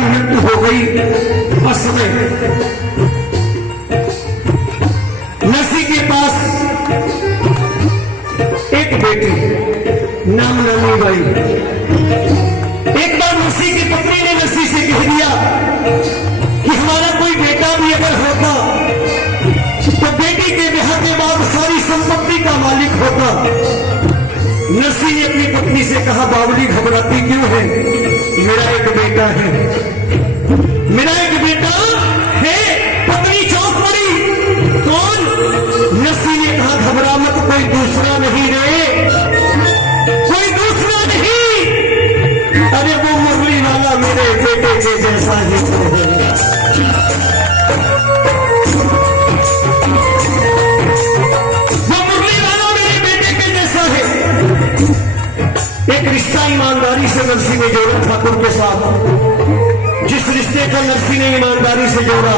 की मृत्यु हो गई। उस समय नरसी के पास एक बेटी नाम ननी बाई। एक बार नरसी की पत्नी ने नरसी से कह दिया कि हमारा कोई बेटा भी अगर होता तो बेटी के ब्याह के बाद सारी संपत्ति का मालिक होता। नरसी ने अपनी पत्नी से कहा, बावली घबराती क्यों है? मेरा एक बेटा है, मेरा एक बेटा है। पत्नी चौंक पड़ी, कौन? नरसी ने कहा, घबरा मत, कोई दूसरा नहीं रे, कोई दूसरा नहीं, अरे वो मुरली वाला मेरे बेटे के जैसा ही तो है। एक रिश्ता ईमानदारी से नरसी ने जोड़ा ठाकुर के साथ। जिस रिश्ते को नरसी ने ईमानदारी से जोड़ा,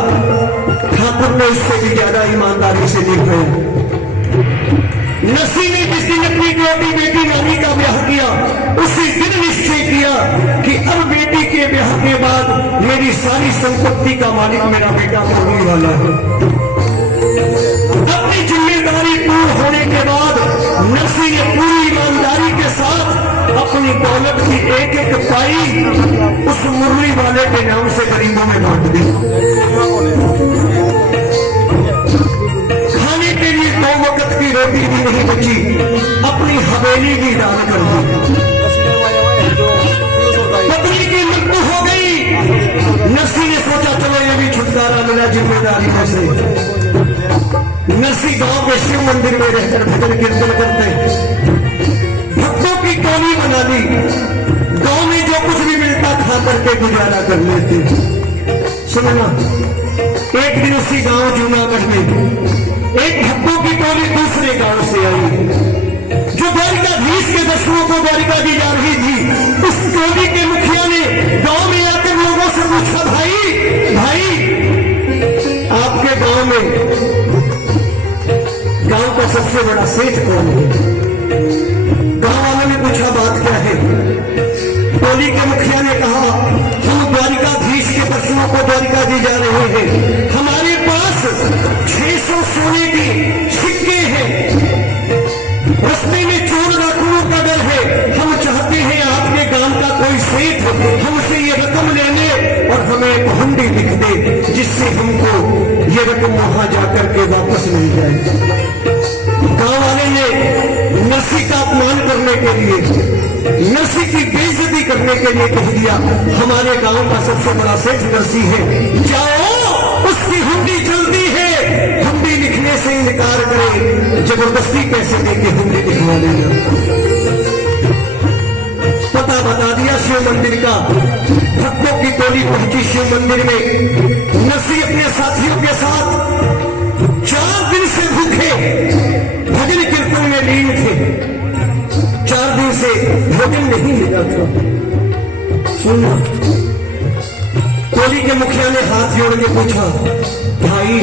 ठाकुर ने उससे भी ज्यादा ईमानदारी से निभाया। नरसी ने जिस दिन अपनी बेटी बेटी नानी का ब्याह किया, उसी दिन निश्चय किया कि अब बेटी के ब्याह के बाद मेरी सारी संपत्ति का मालिक मेरा बेटा होने वाला है। अपनी जिम्मेदारी पूर्ण होने के बाद नरसी ने पूरी ईमानदारी के साथ अपनी दौलत की एक एक पाई उस मुरली वाले के नाम से गरीबों में बांट दी। खाने के लिए 2 वक्त की रोटी भी नहीं बची, अपनी हवेली भी दान कर दी। पत्नी की मृत्यु हो गई। नरसी ने सोचा चलो ये भी छुटकारा मिला जिम्मेदारी में से। नरसी गांव के शिव मंदिर में रहकर भजन कीर्तन करते, भक्तों की टोली बना ली। गांव में जो कुछ भी मिलता खा करके गुजारा कर लेते। सुनना, एक दिन उसी गांव जूनागढ़ में एक भक्तों की टोली दूसरे गांव से आई, जो द्वारिकाधीश के दर्शनों को द्वारिका दी जा रही थी। उस टोली के मुखिया ने गांव में आकर लोगों से पूछा, भाई भाई आपके गांव में गांव का सबसे बड़ा सेठ कौन है? गांव वालों ने पूछा, बात क्या है? टोली के मुखिया ने कहा, हम द्वारिकाधीश के दर्शनों को द्वारिका दी जा रहे हैं, हमारे पास 600 सोने के सिक्के हैं, रस्ते में चोर डाकुओं का डर है, हम चाहते हैं आपके गांव का कोई सेठ हमसे ये रकम ले ले और हमें एक हुंडी लिख दे, जिससे हमको ये रकम वहां जाकर के वापस मिल जाए। गांव वाले ने नरसी का अपमान करने के लिए, नरसी की बेइज्जती करने के लिए कह दिया, हमारे गांव का सबसे बड़ा सेठ नरसी है, जाओ उसकी हुंडी चलती है, हुंडी लिखने से इनकार करे, जबरदस्ती पैसे देके हुंडी लिखवा देगा। पता बता दिया शिव मंदिर का। भक्तों की टोली पहुंची शिव मंदिर में। नरसी अपने साथियों के साथ 4 दिन से भूखे भजन कीर्तन में लीन थे। 4 दिन से भोजन नहीं मिला था। सुनना, टोली के मुखिया ने हाथ जोड़ के पूछा, भाई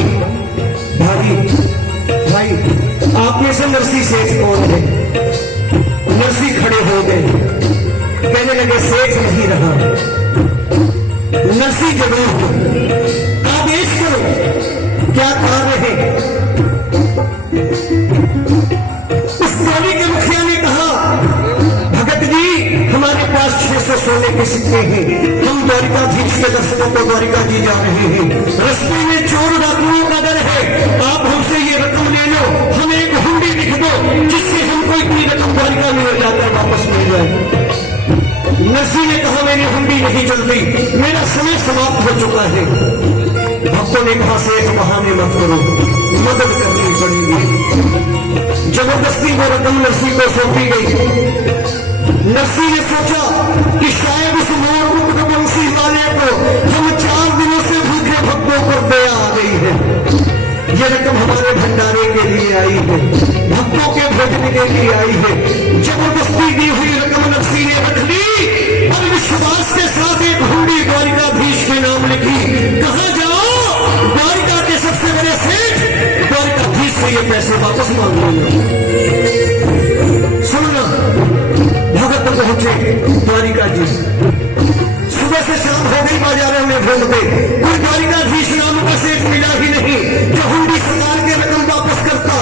भाई भाई आप में से नरसी सेठ कौन है? नरसी खड़े हो गए, कहने लगे, सेठ नहीं रहा, नरसी जरूर हो, आदेश करो, क्या कार्य है? उस टोली के मुखिया ने कहा, भगत जी हमारे पास 600 सोने के सिक्के हैं, हम द्वारिकाधीश के दर्शनों को द्वारिका जी जा रहे हैं, रस्ते में चोर डाकुओं का डर है, आप हमसे ये रकम ले लो, हमें एक हुंडी लिख दो, जिससे हमको इतनी रकम द्वारिका में जाकर वापस मिल जाए। नरसी ने कहा, मेरी हुंडी नहीं चलती, मेरा समय समाप्त हो चुका है। भक्तों ने कहा, सेठ बहाने मत करो, मदद करनी पड़ेगी। जबरदस्ती वो रकम नरसी को सौंपी गई। नरसी ने सोचा कि शायद उस मोरमुखवंशी वाले को हम 4 दिनों से भूखे भक्तों पर दया आ गई है, ये रकम हमारे भंडारे के लिए आई है, भक्तों के भोजन के लिए आई है। जबरदस्ती दी हुई रकम नरसी ने रख ली और विश्वास के साथ एक हुंडी द्वारिकाधीश के नाम लिखी। कहा, जाओ द्वारिका के सबसे बड़े सेठ द्वारिकाधीश से ये पैसे वापस मांग लो। सुनना, भगत पहुंचे द्वारिका जी, सुबह से शाम हो फिर बाजारों में घूमते। कोई द्वारिकाधीश नाम का सेठ मिला ही नहीं जो हुंडी सरकार के रकम वापस करता।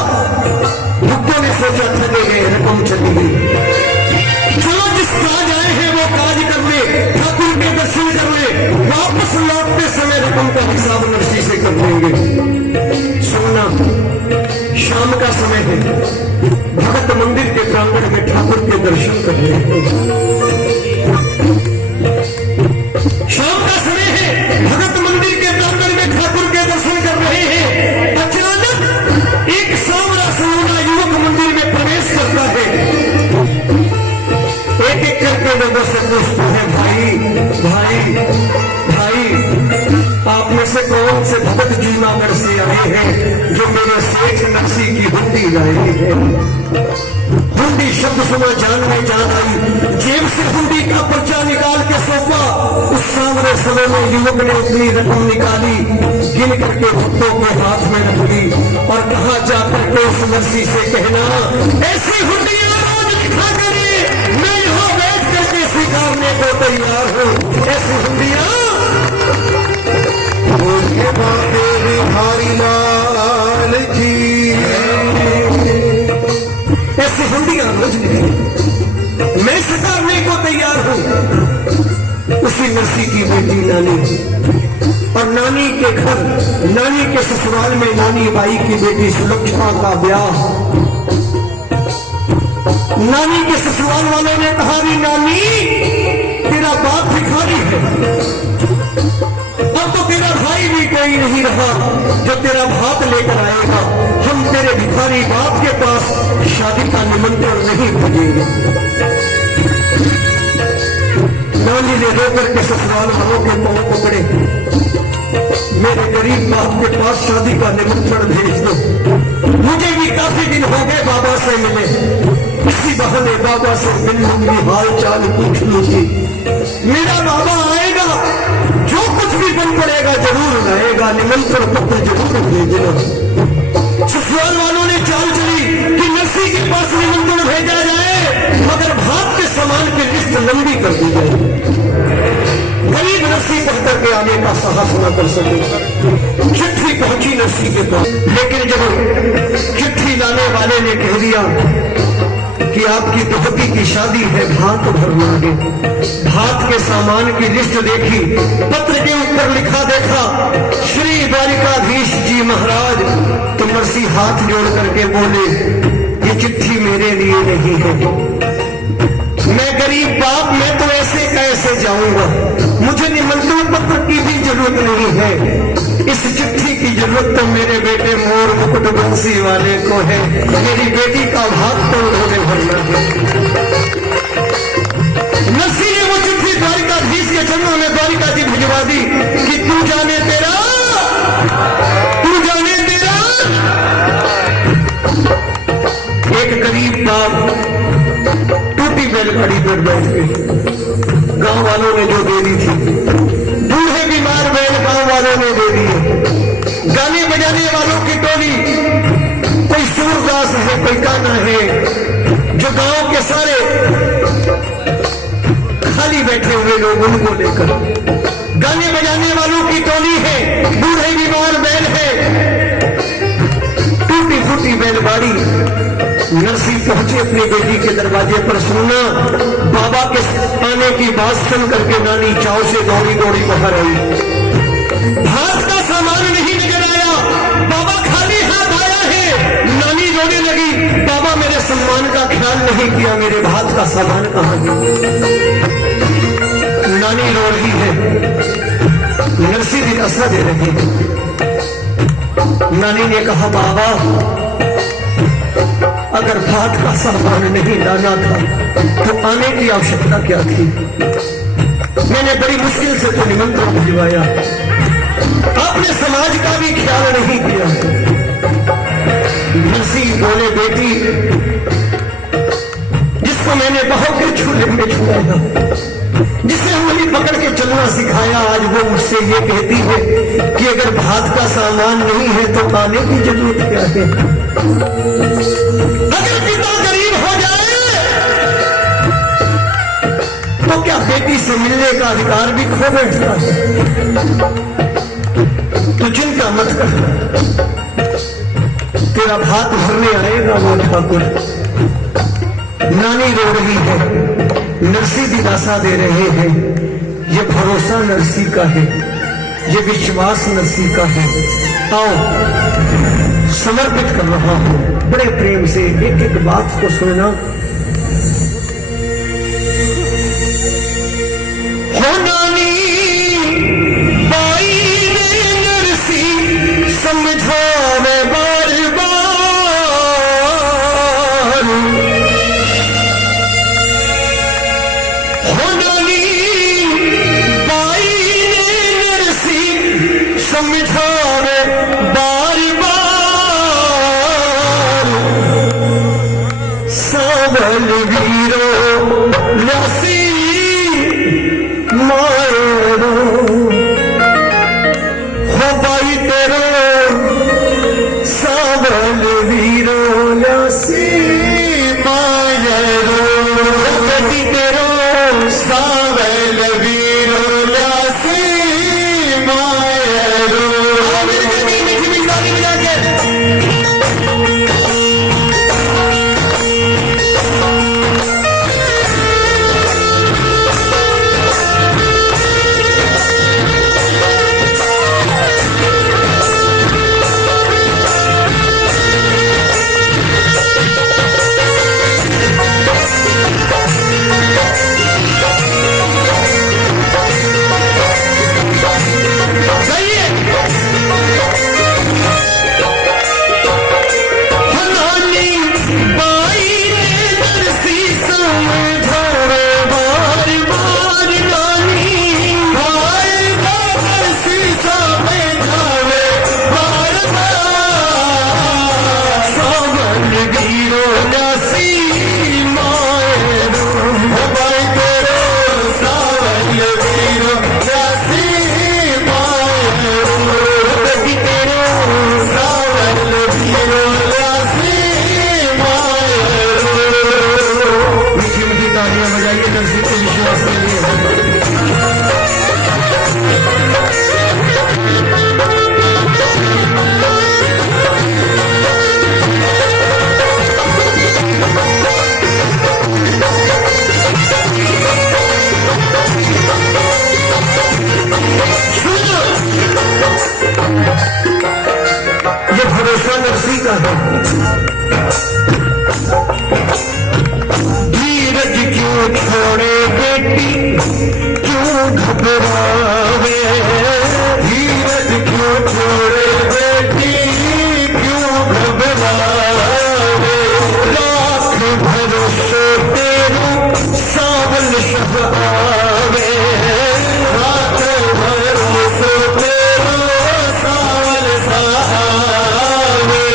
भक्तों ने सोचा थके गए, रकम चली गई, चलो जिस काज आए हैं वो काज कर ले, ठाकुर के दर्शन कर ले, वापस लौटते समय रकम का हिसाब नरसी से कर देंगे। सोना शाम का समय है, भगत मंदिर के प्रांगण में ठाकुर के दर्शन कर रहे हैं। शाम का समय है, भगत मंदिर के प्रांगण में ठाकुर के दर्शन कर रहे हैं। अचानक एक सांवरा सलोना युवक मंदिर में प्रवेश करता है। एक एक करके लोगों से पूछता है, भाई भाई भाई, आप में से कौन से भगत जूनागढ़ से आए हैं जो मेरे सेठ नरसी की हुंडी लाए हैं? हुंडी शब्द सुना जान में जान आई, जेब से हुंडी का पर्चा निकाल के सौंपा। उस सांवरे सलोने युवक ने अपनी रकम निकाली, गिन करके भक्तों के हाथ में रख दी और कहा, जाकर के उस नरसी से कहना, ऐसी हुंडियां रोज लिखा करिए, मैं यहाँ बैठ करके स्वीकारने को तैयार हूँ। ऐसी हुंडियां बोलिए बाबे बिहारी लाल जी, ऐसी हुंडियां रोज लिखी, मैं स्वीकारने को तैयार हूं। उसी नरसी की बेटी नानी और नानी के घर, नानी के ससुराल में नानी बाई की बेटी सुलक्षणा का ब्याह। नानी के ससुराल वालों ने कहा, नानी तेरा बाप भिखारी है, अब तो तेरा भाई भी कोई नहीं रहा जो तेरा भात लेकर आएगा, हम तेरे भिखारी बाप के पास शादी का निमंत्रण नहीं भेजेंगे। नानी ने रोकर के ससुराल वालों के पांव पकड़े, मेरे गरीब बाप के पास शादी का निमंत्रण भेज दो, मुझे भी काफी दिन हो गए बाबा से मिले, इसी बहाने बाबा से मिल लूंगी, हाल चाल पूछ लूंगी। मेरा बाबा आएगा, जो कुछ भी बन पड़ेगा जरूर लाएगा, निमंत्रण पत्र जरूर भेजना। ससुराल वालों ने चाल चली कि नरसी के पास निमंत्रण भेजा जाए, मगर भात के सामान की लिस्ट लंबी कर दी जाए। गरीब नरसी पढ़ करके आने का साहस न कर सके। चिट्ठी पहुंची नरसी के पास, लेकिन जब चिट्ठी लाने वाले ने कह दिया कि आपकी दोहती की शादी है, भात भरना है, भात के सामान की लिस्ट देखी, पत्र के ऊपर लिखा देखा, श्री द्वारिकाधीश जी महाराज। तो नरसी हाथ जोड़ करके बोले, ये चिट्ठी मेरे लिए नहीं है, मैं गरीब बाप, मैं तो ऐसे कैसे जाऊंगा, मुझे निमंत्रण पत्र की भी जरूरत नहीं है, इस चिट्ठी की जरूरत तो मेरे बेटे मोर मुकुट बंसी वाले को है, मेरी बेटी का भात तो उन्होंने भरना है। नरसी ने वो चिट्ठी द्वारिकाधीश के चरणों में द्वारिका जी भिजवा दी कि तू जाने तेरा, तू जाने तेरा। एक गरीब बाप टूटी बैलगाड़ी पर बैठ गई, गांव वालों ने जो दे दी थी, बूढ़े बीमार बैल गांव वालों ने दे दिए, गाने बजाने वालों की टोली, कोई सूरदास है, कोई गाना है, जो गांव के सारे खाली बैठे हुए लोग उनको लेकर, गाने बजाने वालों की टोली है, बूढ़े बीमार बैल है, टूटी फूटी बैलगाड़ी। नरसी पहुंचे अपनी बेटी के दरवाजे पर, सुना बाबा के आने की बात सुन करके नानी चाव से दौड़ी दौड़ी बाहर आई। भात का सामान नहीं नजर आया, बाबा खाली हाथ आया है। नानी रोने लगी, बाबा मेरे सम्मान का ख्याल नहीं किया, मेरे भात का सामान कहाँ गया? नानी रो रही है, नरसी दिलासा दे रही है। नानी ने कहा, बाबा अगर भात का सामान नहीं लाना था तो आने की आवश्यकता क्या थी? मैंने बड़ी मुश्किल से तो निमंत्रण भिजवाया, आपने समाज का भी ख्याल नहीं किया। नरसी बोले, बेटी जिसको मैंने बहू के झूले में छुड़ाया, जिसे उंगली पकड़ के चलना सिखाया, आज वो मुझसे ये कहती है कि अगर भात का सामान नहीं है तो आने की जरूरत क्या है? अगर पिता गरीब हो जाए तो क्या बेटी से मिलने का अधिकार भी खो बैठता है? तो चिंता मत कर, तेरा भात भरने आएगा वो ठाकुर। नानी रो रही है, नरसी दिलासा दे रहे हैं। ये भरोसा नरसी का है, ये विश्वास नरसी का है। आओ, समर्पित कर रहा हूं बड़े प्रेम से, एक एक बात को सुनना। हो नानी बाई ने नरसी समझावे बार बार, हो नानी बाई ने नरसी समझावे बार बार। सावल वीरो नरसी मारो, हो बाई तेरो सावल वीरो नरसी मारो, बेटी तेरो सावल वीरो नरसी मारो। मीठी मीठी गाली बजा के धीरज क्यों छोड़े बेटी, क्यों घबरावे? धीरज क्यों छोड़े बेटी, क्यों घबरावे? लाख भरोसे तेरू सावन शब आवे, लाख भरोसे तेरू सावन सा आवे।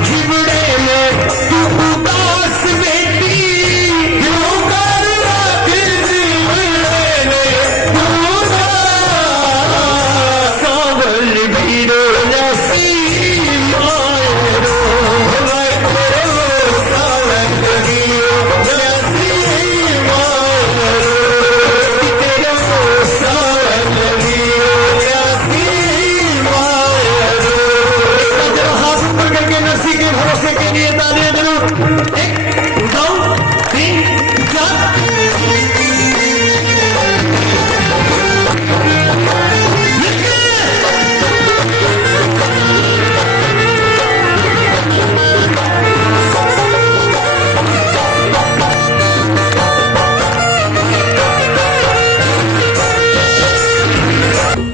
जिबड़े में तू उदास बेटी, क्यों कर राखी जिबड़े में तू उदास। सावल वीरो नरसी मारो, सावल वीरो नरसी मारो, तेरा सावल वीरो नरसी मारो। हाथ ऊपर करके नरसी के भरोसे के लिए तालियां दो। 1 2 3 4।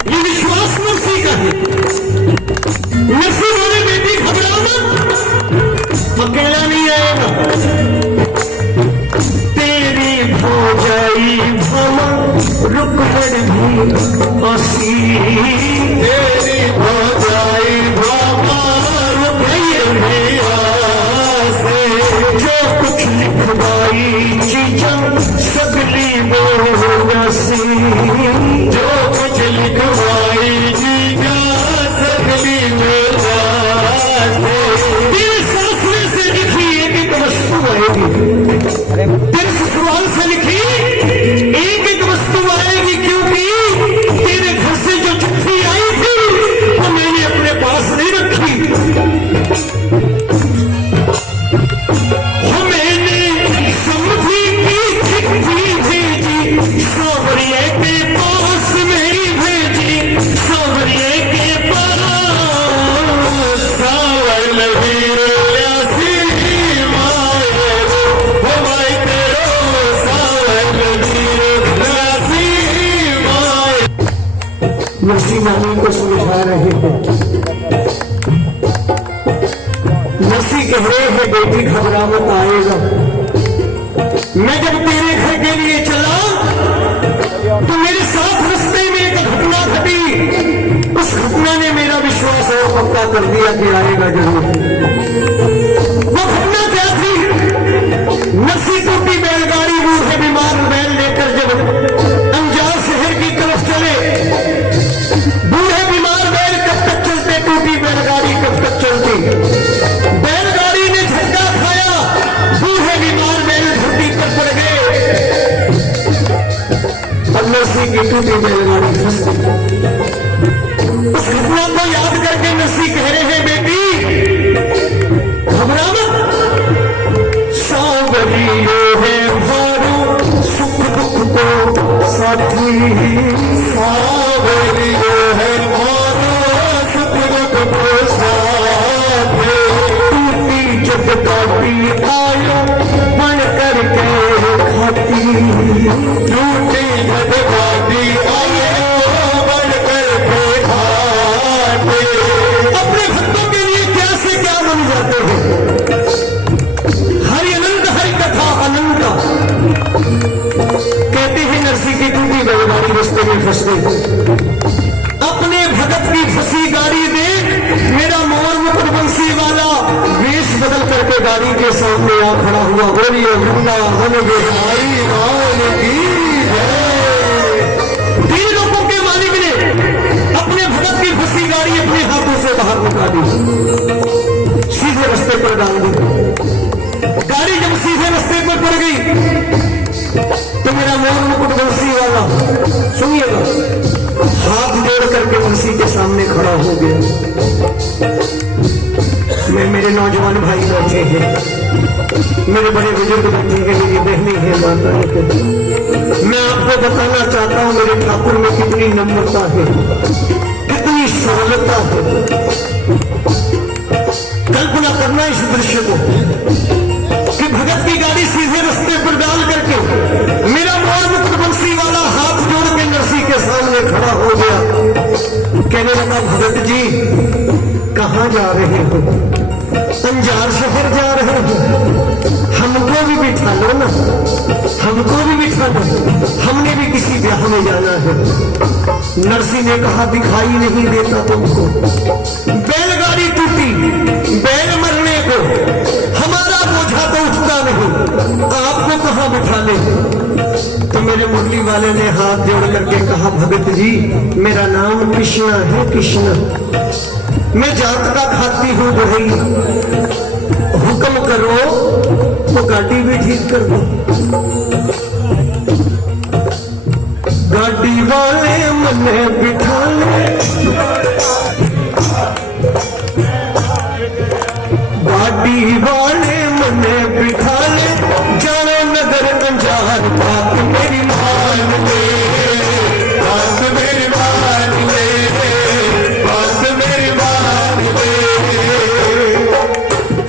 ये विश्वास नरसी का है। नरसी बोले बेटी घबराओ मत, अकेला नहीं आएगा। तेरी भौजाई भमा रुकमण भी हसी, तेरी भौजाई भमा रुकमण भी हसी। जो कुछ लिखवाई चीज़ां सगली बोलसी, जो कुछ लिखवाई चीज़ां सगली बोलसी। तेरे सासरे से लिखी एक एक वस्तु आएगी, नरसी नानी को समझा रहे हैं। नरसी कह रहे हैं बेटी घबरा मत, आएगा। मैं जब तेरे घर के लिए चला तो मेरे साथ रास्ते में एक घटना घटी। उस घटना ने मेरा विश्वास और पक्का कर दिया कि आएगा जरूर। वो घटना क्या थी? नरसी टूटी बैलगाड़ी बूढ़े बीमार बैल लेकर जब अंजार शहर की तरफ चले, बूढ़े बीमार बैल कब तक चलते, टूटी बैलगाड़ी कब तक चलती। बैलगाड़ी ने झटका खाया, बूढ़े बीमार बैल धरती पर पड़ गए और नरसी की टूटी बैलगाड़ी फंस गई। उस घटना को याद करके नरसी कह रहे हैं बेटी घबरा मत, सांवरियो है भारो सुख दुख को साथी। सांवरियो है भारो सुख दुख को साथी। टूटी जब काटी आयो बन करके खाती। टूटी जब काटी आयो बन करके खाते। अपने भक्तों के लिए क्या से क्या बन जाते हैं। हरि अनंत हरि कथा अनंत। कहते हैं नरसी की टूटी बैलगाड़ी रास्ते में फंस गई। अपने भगत की फंसी गाड़ी देख मेरा मोर मुकुट बंसी वाला वेश बदल करके गाड़ी के सामने आ खड़ा हुआ। बोलिए वृंदावन बिहारी लाल की जय। तीन लोगों के मालिक ने अपने भगत की फंसी गाड़ी अपने हाथों से बाहर निकाली, सीधे रास्ते पर डाल दी। गाड़ी जब सीधे रास्ते पर पड़ गई तो मेरा मोर मुकुट बंसी वाला सुनिएगा हाथ जोड़ करके बंसी के सामने खड़ा हो गया। मैं मेरे नौजवान भाई बैठे हैं, मेरे बड़े बुजुर्ग बैठे हैं, मेरी बहनें हैं, माताएं हैं। मैं आपको बताना चाहता हूं मेरे ठाकुर में कितनी नम्रता है, कितनी सरलता है। कल्पना करना इस दृश्य को कि भगत की गाड़ी सीधे रास्ते पर डाल करके मेरा मोर मुकुट बंसी वाला हाथ जोड़ के नरसी के सामने खड़ा हो गया। कहने लगा भगत जी कहां जा रहे हो? अंजार शहर जा रहे हो? हमको भी बिठा लो ना, हमको भी बिठा लो, हमने भी किसी ब्याह में जाना है। नरसी ने कहा दिखाई नहीं देता तुमको, बैलगाड़ी टूटी, बैल मरने को हमारा बोझा तो उठता नहीं, आपको कहां बिठा ले? तो मेरे मुरली वाले ने हाथ जोड़ करके कहा भगत जी मेरा नाम कृष्णा है, कृष्णा, मैं जात का खाती हूँ बढ़ई, हुक्म करो तो गाड़ी भी ठीक कर दो। गाड़ी वाले मने बिठा ले, गाड़ी वाले मने बिठा ले, जानो नगर अंजार बात मेरी मान ले, बात मेरी मान ले, बात मेरी मान ले।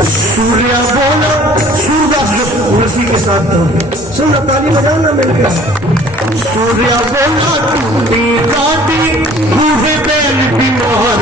सूर्या बोला, सूरदास नरसी के साथ था, सुनना ताली बजाना मिलकर। सूर्या बोला टूटी गाड़ी बूढ़े बैल बीमार